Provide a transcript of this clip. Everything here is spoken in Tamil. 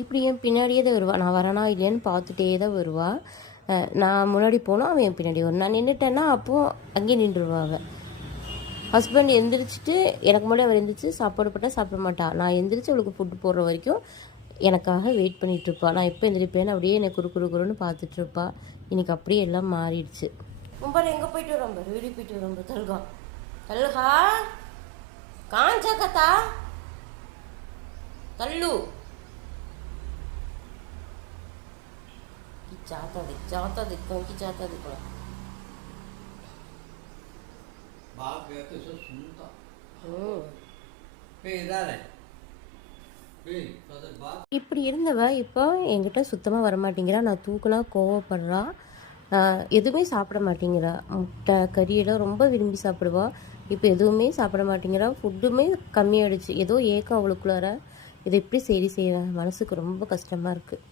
இப்படி என் பின்னாடியே தான் வருவாள். நான் வரேனா இல்லையான்னு பார்த்துட்டே தான் வருவாள். நான் முன்னாடி போனால் அவன் என் பின்னாடி வரும். நான் நின்றுட்டேன்னா அப்போது அங்கேயே நின்றுடுவா அவள். ஹஸ்பண்ட் எந்திரிச்சிட்டு எனக்கு முன்னாடி அவர் எந்திரிச்சு சாப்பாடு போட்டால் சாப்பிட மாட்டாள். நான் எந்திரிச்சு அவளுக்கு ஃபுட்டு போடுற வரைக்கும் எனக்காக வெயிட் பண்ணிகிட்ருப்பாள். நான் எப்போ எந்திரிப்பேன்னு அப்படியே என்னை குறுன்னு பார்த்துட்ருப்பா. இன்றைக்கி அப்படியே எல்லாம் மாறிடுச்சு. ரொம்ப எங்கே போயிட்டு வரோம் பாரு, வீடு போயிட்டு வரோம் பாரு. தல்கா தல்லுகா காஞ்சா கத்தா தள்ளு जाता देखो कि जाता देखो बाप गया तो सब सुनता पे इधर है இப்படி இருந்தவ இப்போ என்கிட்ட சுத்தமாக வரமாட்டேங்கிறா. நான் தூக்குனா கோவப்படுறா. எதுவுமே சாப்பிட மாட்டேங்கிறா. முட்டை கறியெல்லாம் ரொம்ப விரும்பி சாப்பிடுவா. இப்போ எதுவுமே சாப்பிட மாட்டேங்கிறா. ஃபுட்டுமே கம்மியாகிடுச்சு. ஏதோ ஏக்கம் அவளுக்குள்ளார. இதை எப்படி சரி செய்வேன்? மனசுக்கு ரொம்ப கஷ்டமாக இருக்குது.